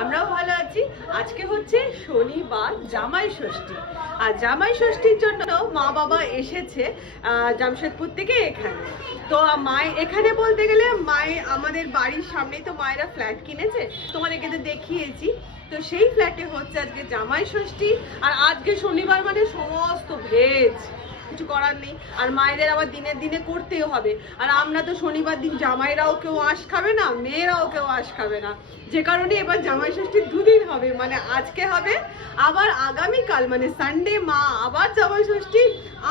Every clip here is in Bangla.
আমরাও ভালো আছি। আজকে হচ্ছে শনিবার, জামাই ষষ্ঠী। আর জামাই ষষ্ঠীর জন্য মা বাবা এসেছে জামশেদপুর থেকে এখানে। তো মায় এখানে বলতে গেলে আমাদের বাড়ির সামনেই তো মায়েরা ফ্ল্যাট কিনেছে, তোমাদেরকে তো দেখিয়েছি। তো সেই ফ্ল্যাটে হচ্ছে আজকে জামাই ষষ্ঠী। আর আজকে শনিবার মানে সমস্ত ভেজ, কিছু করার নেই। আর মায়েদের আবার দিনের দিনে করতেও হবে। আর আমরা তো শনিবার দিন জামাইরাও কেউ আঁশ খাবে না, মেয়েরাও কেউ আঁশ খাবে না, যে কারণে এবার জামাই ষষ্ঠী দুদিন হবে। মানে আজকে হবে, আবার আগামীকাল মানে সানডে মা আবার জামাই ষষ্ঠী,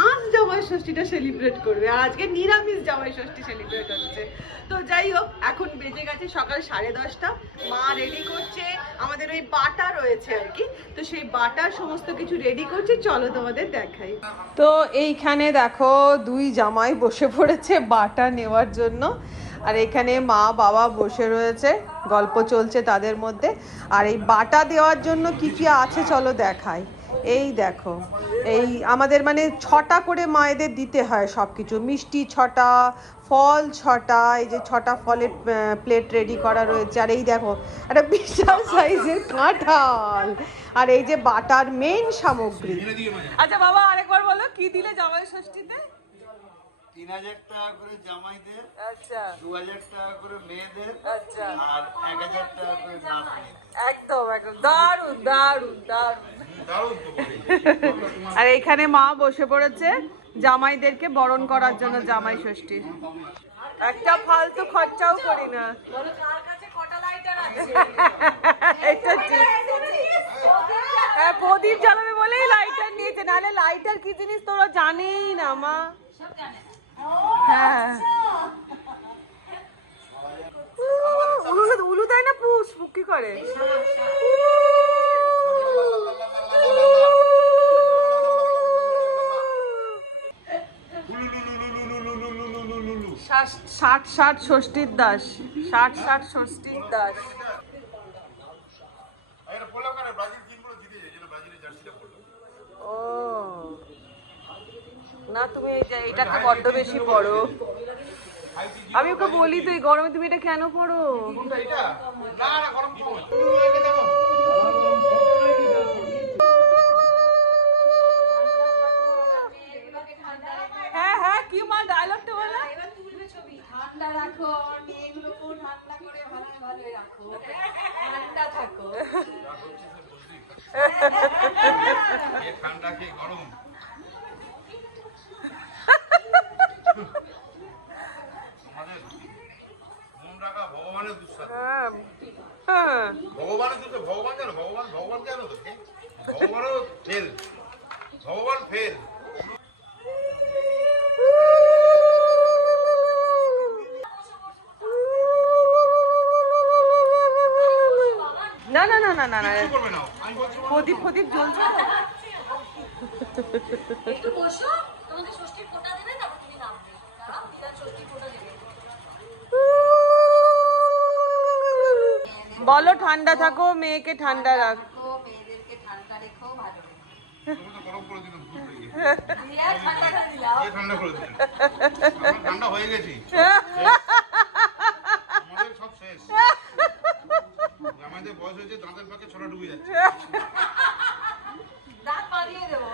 আজ জামাই ষষ্ঠীটা সেলিব্রেট করবে। আর আজকে নিরামিষ জামাই ষষ্ঠী সেলিব্রেট হচ্ছে। তো যাই হোক, এখন বেজে গেছে সকাল 10:30। মা রেডি করছে, আমাদের ওই বাটা রয়েছে আর কি, তো সেই বাটার সমস্ত কিছু রেডি করছে। চলো তোমাদের দেখাই। তো এইখানে দেখো দুই জামাই বসে পড়েছে বাটা নেওয়ার জন্য। আর এখানে মা বাবা বসে রয়েছে, গল্প চলছে তাদের মধ্যে। আর এই বাটা দেওয়ার জন্য কি কি আছে চলো দেখাই। এই দেখো, এই আমাদের মানে 6টা করে মায়েদের দিতে হয় সব কিছু। মিষ্টি 6টা, ফল 6টা, এই যে 6টা ফলের প্লেট রেডি করা রয়েছে। আর এই দেখো একটা বিশাল সাইজের কাঁঠাল। আর এই যে বাটার মেইন সামগ্রী। আচ্ছা বাবা, আরেকবার বলো কি দিলে জামাই ষষ্ঠীতে? 3000 টাকা করে জামাইদের, আচ্ছা 2000 টাকা করে মেয়েদের, আচ্ছা, আর 1000 টাকা করে নাতনি। একদম একদম দারুণ দারুণ দারুণ। দারুণ তো বলি। আর এখানে মা বসে পড়েছে জামাইদেরকে বরণ করার জন্য জামাই ষষ্ঠী। একটা ফালতু খরচাও করি না। এটা ঠিক। প্রদীপ জ্বালাবে বলেই লাইটার নিয়েছে, নাহলে লাইটার কি জিনিস তোরা জানেই না মা। হ্যাঁ, উলু দেয় না, পুষ কি করে। ষাট ষষ্ঠীর দাস, ষাট ষষ্ঠীর দাস। ও না, তুমি এইটাকে বড্ড বেশি পড়ো। আমি ওকে বলি তো এই গরমে তুমি এটা কেন পড়ো। হ্যাঁ হ্যাঁ, কি মা ডায়লগটা বলো। ঠান্ডা রাখো, মেয়েগুলোকেও ঠান্ডা করে ভালো ভালো রাখো, ঠান্ডা থাকো। ঠান্ডা কি গরম? আমাদের মন রাখা ভগবানের দুঃসাধ্য। ভগবানের দুঃসাধ্য। ভগবান জানো, ভগবান জানো তো, ভগবানও ফেল, ভগবান ফেল। না না না না না না, প্রদীপ প্রদীপ জ্বলছে। একটু বসো, তোমাদের ষষ্ঠীর ফোঁটা দেবে, তারপর তুমি নামবে। দাঁড়াও, দিদা ষষ্ঠীর ফোঁটা দেবে। বলো ঠান্ডা থাকো, মেয়েকে ঠান্ডা রাখো। মেয়েদেরকে ঠান্ডা রেখো, ভালো রেখো। গরম করে দিলাম, ঠান্ডা করে দিলাম। ঠান্ডা করে দিলাম। ঠান্ডা হয়ে গেছি, আমাদের সব শেষ। আমাদের বয়স হয়েছে, দাঁতের পাকে ছোলা ডুবে যাচ্ছে। দাঁত বাঁধিয়ে দেবো।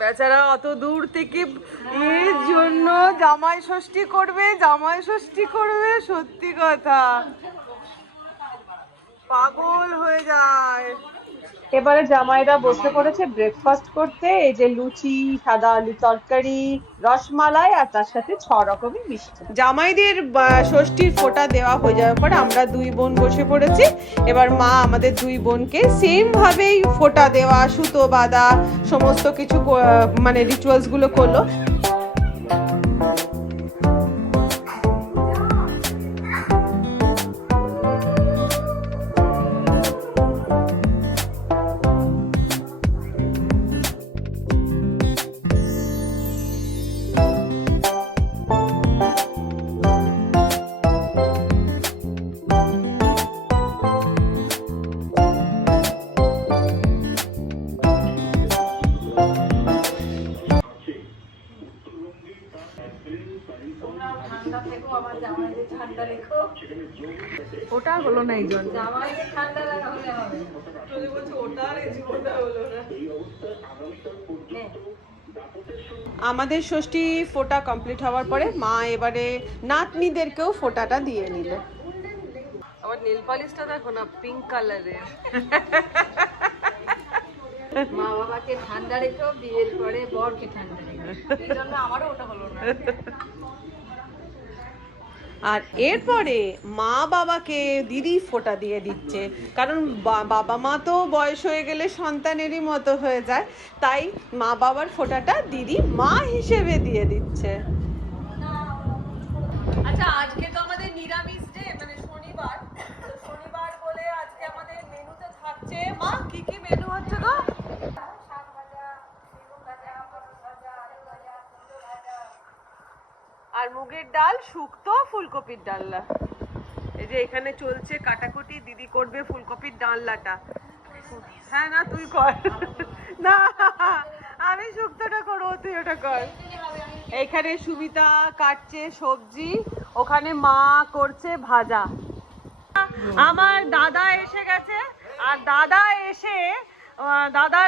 বেচারা অত দূর থেকে এর জন্য জামাই ষষ্ঠী করবে, জামাই ষষ্ঠী করবে। সত্যি কথা, পাগল হয়ে যায়। এবারে জামাইরা বসে পড়েছে ব্রেকফাস্ট করতে। এই যে লুচি, সাদা আলু তরকারি, রসমালাই, আর তার সাথে 6 রকমের মিষ্টি। জামাইদের ষষ্ঠীর ফোঁটা দেওয়া হয়ে যাওয়ার পর আমরা দুই বোন বসে পড়েছি। এবার মা আমাদের দুই বোনকে সেম ভাবেই ফোঁটা দেওয়া, সুতো বাঁধা, সমস্ত কিছু মানে রিচুয়ালস গুলো করলো। আর হলো না এই জন্য। জামাইকে ঠান্ডা রাখা হলে হবে। আমাদের ষষ্ঠী ফোঁটা কমপ্লিট হওয়ার পরে মা এবারে নাতনিদেরকেও ফোঁটাটা দিয়ে নিল। আবার নেল পলিশটা দেখো না, পিঙ্ক কালারের। মা বাবাকে ঠান্ডা রেখেও বিয়ের পরে বরকে ঠান্ডা রেখে, এই জন্য আমারও ওটা হলো না। আর এরপরে মা বাবাকে দিদি ফোঁটা দিয়ে দিচ্ছে, কারণ বাবা মা তো বয়স হয়ে গেলে সন্তানেরই মতো হয়ে যায়, তাই মা বাবার ফোঁটাটা দিদি মা হিসেবে দিয়ে দিচ্ছে। আচ্ছা, আজকে তো আমাদের নিরামিষ ডে, মানে শনিবার। শনিবার বলে আজকে আমাদের মেনুতে থাকছে, মা কি কি মেনু হচ্ছে গো? আর মুগের ডাল, শুক্তো, ফুলকপির ডালনা। এই যে এখানে চলছে কাটাকুটি, দিদি করবে ফুলকপির ডালনাটা। হ্যাঁ না, তুই কর না, আমি শুক্তোটা করবো, তুই ওটা কর। এখানে সুমিতা কাটছে সবজি, ওখানে মা করছে ভাজা। আমার দাদা এসে গেছে, আর দাদা এসে দাদা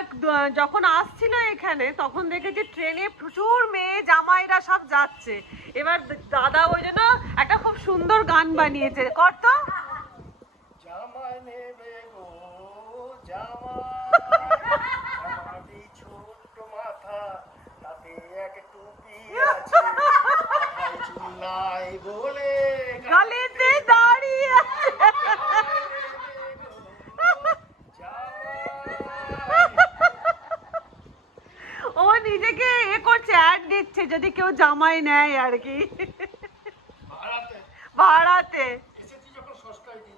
যখন আসছিল এখানে তখন দেখেছি ট্রেনে প্রচুর মেয়ে জামাইরা সব যাচ্ছে। এবার দাদা ওই জন্য একটা খুব সুন্দর গান বানিয়েছে, কর তো। জামাই নেবে গো জামাই, আমারই ছোট্ট মাথা, তাতে এক টুপি আছে, মাথায় চুল নাই বলে গালিতে দাঁড়িয়ে ও নিজেকে এ করছে, অ্যাড দিচ্ছে যদি কেউ জামাই নেয় আর কি, ভাড়াতে ভাড়াতে। এসেছি যখন সস্তায় দিই,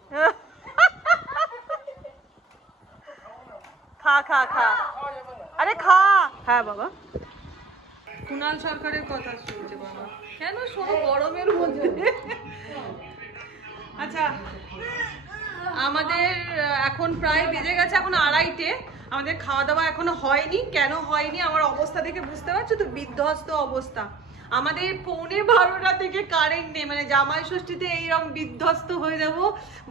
খা খা খা, খাওয়া যাবে না। আরে খা। হ্যাঁ বাবা, কুণাল সরকারের কথা শুনছে বাবা, কেন শোনো গরমের মধ্যে। আচ্ছা, আমাদের এখন প্রায় বেজে গেছে এখন 2:30। আমাদের খাওয়া দাওয়া এখনো হয়নি। কেন হয়নি আমার অবস্থা দেখে বুঝতে পারছো তো, বিধ্বস্ত অবস্থা। আমাদের 11:15 থেকে কারেন্ট নেই, মানে জামাই ষষ্ঠীতে এইরকম বিধ্বস্ত হয়ে যাব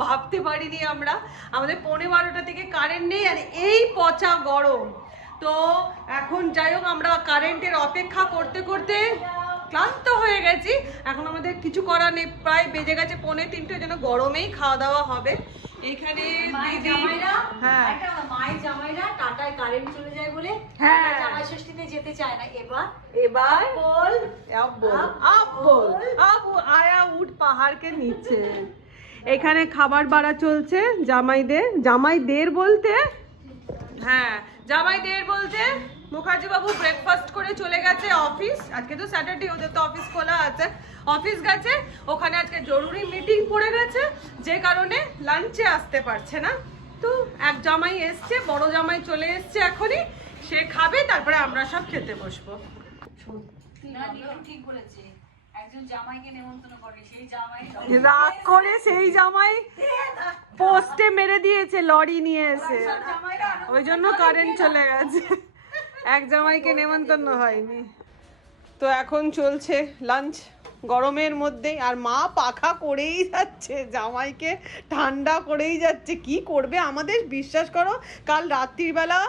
ভাবতে পারিনি আমরা। আমাদের 11:15 থেকে কারেন্ট নেই, আর এই পচা গরম। তো এখন যাই হোক, আমরা কারেন্টের অপেক্ষা করতে করতে ক্লান্ত হয়ে গেছি। এখন আমাদের কিছু করার নেই, প্রায় বেজে গেছে 2:45, যেন গরমেই খাওয়া দাওয়া হবে। এইখানে দিদি, হ্যাঁ মায়ের জামাইরা টাটায় কারেন্ট চলে যায় বলে হ্যাঁ জামাই ষষ্ঠীতে যেতে চায় না। এবার বল আবু আয়া উঠ পাহাড়কে নিচে। এখানে খাবার বাড়া চলছে জামাইদের বলতে, হ্যাঁ জামাইদের বলতে মুখার্জি বাবু ব্রেকফাস্ট করে চলে গেছে অফিস। আজকে তো স্যাটারডে, ওদের তো অফিস খোলা আছে, অফিস গেছে। ওখানে আজকে জরুরি মিটিং পড়ে গেছে, যে কারণে লাঞ্চে আসতে পারছে না। তো এক জামাই এসছে, বড় জামাই চলে এসছে এখনই, সে খাবে, তারপরে আমরা সব খেতে বসবো। না, নিতু ঠিক বলেছে, একজন জামাইকে নেমন্তন্ন করে, সেই জামাই রাগ করে সেই জামাই পোস্টে মেরে দিয়েছে লরি নিয়ে এসে, ওই জন্য কারেন্ট চলে গেছে। এক জামাইকে নেমন্তন্ন হয়নি। তো এখন চলছে লাঞ্চ গরমের মধ্যে, আর মা পাখা করেই যাচ্ছে, জামাইকে ঠান্ডা করেই যাচ্ছে। কি করবে আমাদের, বিশ্বাস করো, কাল রাত্রিবেলা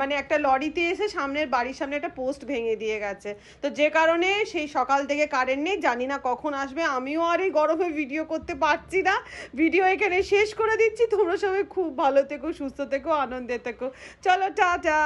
মানে একটা লরিতে এসে বাড়ির সামনে একটা পোস্ট ভেঙে দিয়ে গেছে। তো যে কারণে সেই সকাল থেকে কারেন্ট নেই, জানি না কখন আসবে। আমিও আর এই গরমে ভিডিও করতে পারছি না। ভিডিও এখানে শেষ করে দিচ্ছি। তোমরা সবাই খুব ভালো থেকো, সুস্থ থেকো, আনন্দে থেকো। চলো টাটা।